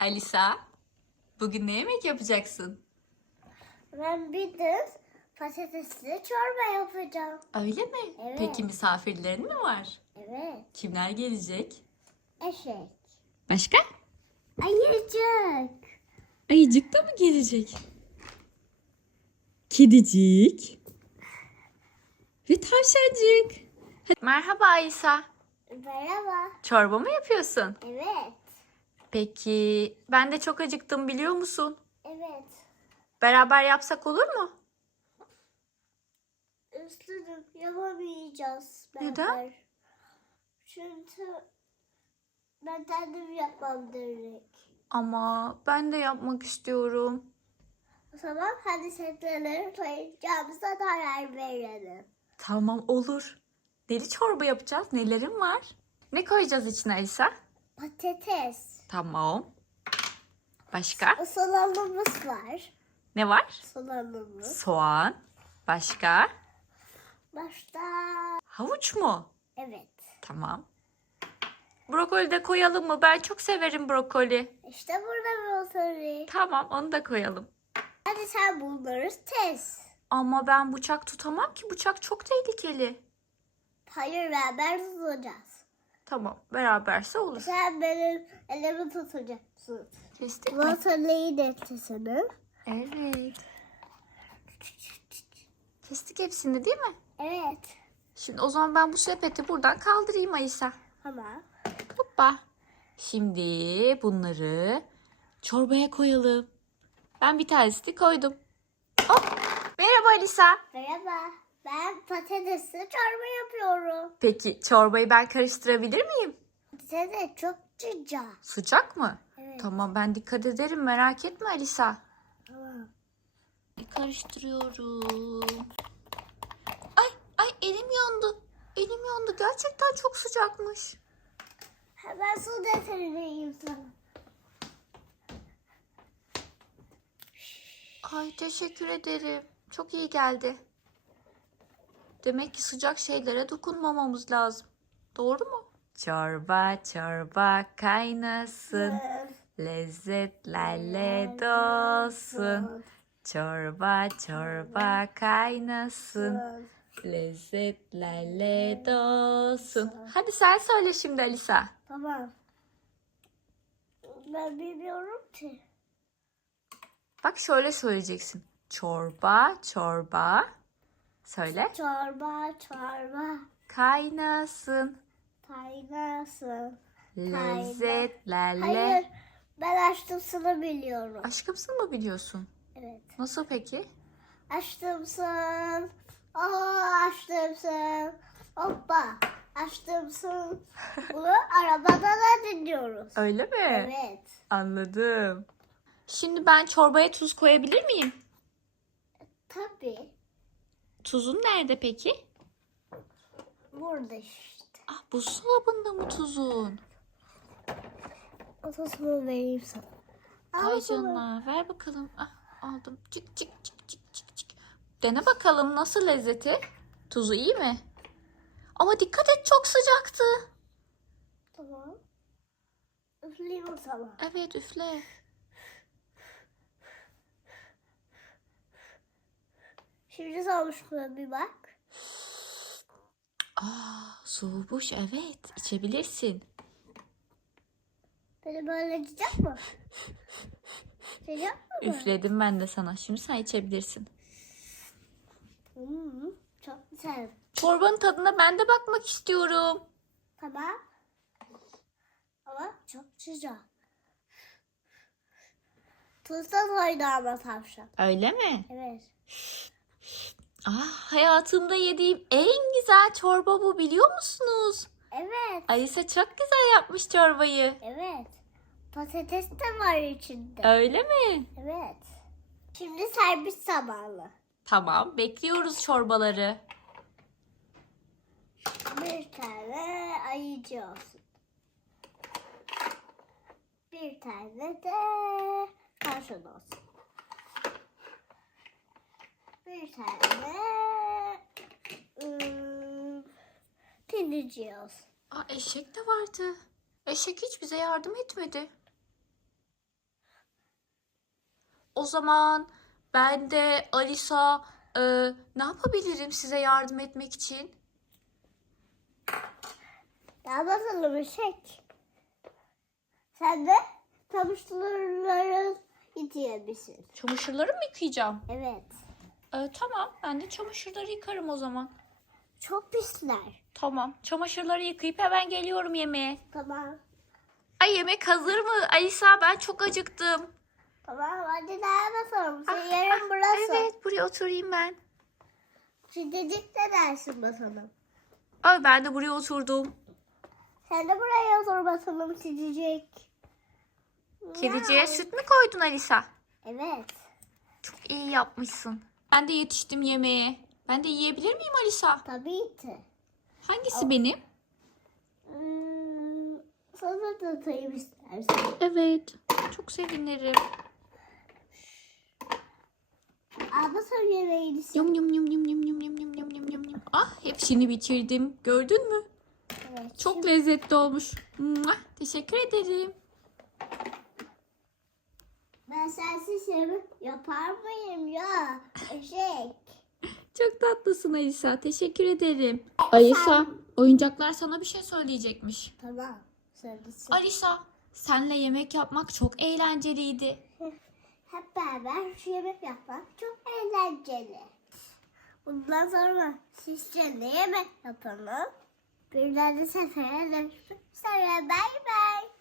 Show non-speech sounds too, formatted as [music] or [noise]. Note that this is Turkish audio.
Alisa, bugün ne yemek yapacaksın? Ben bir de patatesli çorba yapacağım. Öyle mi? Evet. Peki misafirlerin mi var? Evet. Kimler gelecek? Eşek. Başka? Ayıcık. Ayıcık da mı gelecek? Kedicik. Ve tavşancık. Merhaba Alisa. Merhaba. Çorba mı yapıyorsun? Evet. Peki ben de çok acıktım biliyor musun? Evet. Beraber yapsak olur mu? Üstünüm yapamayacağız. Neden? beraber. Çünkü ben kendim yapmam gerek. Ama ben de yapmak istiyorum. O zaman hadi sebzeleri soyacağımıza karar verelim. Tamam olur. Neli çorba yapacağız? Nelerin var? Ne koyacağız içine Alisa? Patates. Tamam. Başka? Soğanımız var. Ne var? Soğanımız. Soğan. Başka? Başta. Havuç mu? Evet. Tamam. Brokoli de koyalım mı? Ben çok severim brokoli. İşte burada oturuyor. Tamam onu da koyalım. Hadi sen bunları test. Ama ben bıçak tutamam ki. Bıçak çok tehlikeli. Hayır beraber tutacağız. Tamam beraberse olur. Sen benim elimi tutacaksın. Kestik mi? Vatanayı deftesini. Evet. Kestik hepsini değil mi? Evet. Şimdi o zaman ben bu sepeti buradan kaldırayım Ayşe. Tamam. Hoppa. Şimdi bunları çorbaya koyalım. Ben bir tanesini koydum. Hop. Merhaba Alisa. Merhaba. Ben patatesli çorba yapıyorum. Peki çorbayı ben karıştırabilir miyim? Patates çok sıcak. Sıcak mı? Evet. Tamam ben dikkat ederim merak etme Alisa. Tamam. Karıştırıyorum. Ay ay elim yandı. Elim yandı. Gerçekten çok sıcakmış. Hemen su getireyim sana. Ay teşekkür ederim. Çok iyi geldi. Demek ki sıcak şeylere dokunmamamız lazım. Doğru mu? Çorba çorba kaynasın. Lezzetlerle dolsun. Çorba çorba kaynasın. Lezzetlerle dolsun. Hadi sen söyle şimdi Alisa. Tamam. Ben bilmiyorum ki. Bak şöyle söyleyeceksin. Çorba çorba. Söyle. Çorba çorba Kaynasın. kaynasın. Lezzetlerle. Hayır ben açtım sana biliyorum. Aşkımsın mı biliyorsun? Evet. Nasıl peki? Açtımsın. Aa açtımsın. Hoppa. Açtımsın. [laughs] Bunu arabada da dinliyoruz. Öyle mi? Evet. Anladım. Şimdi ben çorbaya tuz koyabilir miyim? Tabii. Tuzun nerede peki? Burada işte. Ah buzdolabında mı tuzun? Otosunu vereyim sana. Al Ay sana. canına ver bakalım. Ah, aldım. Çık çık çık çık çık çık. Dene bakalım nasıl lezzeti? Tuzu iyi mi? Ama dikkat et çok sıcaktı. Tamam. Üfleyeyim o zaman. Evet üfle. Şimdi soğumuş mu bir bak. Aa soğumuş evet içebilirsin. Beni böyle sıcak mı? Sıcak mı? Üfledim ben de sana. Şimdi sen içebilirsin. Hmm, çok güzel. Çorbanın tadına ben de bakmak istiyorum. Tamam. Ama çok sıcak. Tuzla koydu ama tavşan. Öyle mi? Evet. Ah hayatımda yediğim en güzel çorba bu biliyor musunuz? Evet. Alisa çok güzel yapmış çorbayı. Evet. Patates de var içinde. Öyle mi? Evet. Şimdi servis zamanı. Tamam bekliyoruz çorbaları. Bir tane ayıcı olsun. Bir tane de tavşan olsun. Bir tane pilici olsun. Aa eşek de vardı. Eşek hiç bize yardım etmedi. O zaman ben de Alisa e, ne yapabilirim size yardım etmek için? Ya basalım eşek. Sen de tamışları yitiyebilirsin. Çamaşırları mı yıkayacağım? Evet. E, tamam ben de çamaşırları yıkarım o zaman. Çok pisler. Tamam çamaşırları yıkayıp hemen geliyorum yemeğe. Tamam. Ay yemek hazır mı? Alisa ben çok acıktım. Tamam hadi daha basalım. Ah, Senin yerin ah, burası. Evet buraya oturayım ben. Sıcacık da dersin basalım. Ay ben de buraya oturdum. Sen de buraya otur basalım sıcacık. Kediciye süt mü koydun Alisa? Evet. Çok iyi yapmışsın. Ben de yetiştim yemeğe. Ben de yiyebilir miyim Alisa? Tabii ki. Hangisi benim? Hmm, sana da tutayım istersen. Evet. Çok sevinirim. Al basalım yemeğini. sen. Yum yum yum yum yum yum yum yum yum yum yum yum. Ah hepsini bitirdim. Gördün mü? Evet. Çok lezzetli olmuş. Mua, Teşekkür ederim. Ben sensiz yemek yapar mıyım ya? Eşek. Çok tatlısın Alisa. Teşekkür ederim. Alisa, oyuncaklar sana bir şey söyleyecekmiş. Tamam. Söylesin. Alisa, senle yemek yapmak çok eğlenceliydi. [laughs] Hep beraber şu yemek yapmak çok eğlenceli. Bundan sonra sizce ne yemek yapalım? Bir dahaki sefere görüşmek üzere. Bay bay.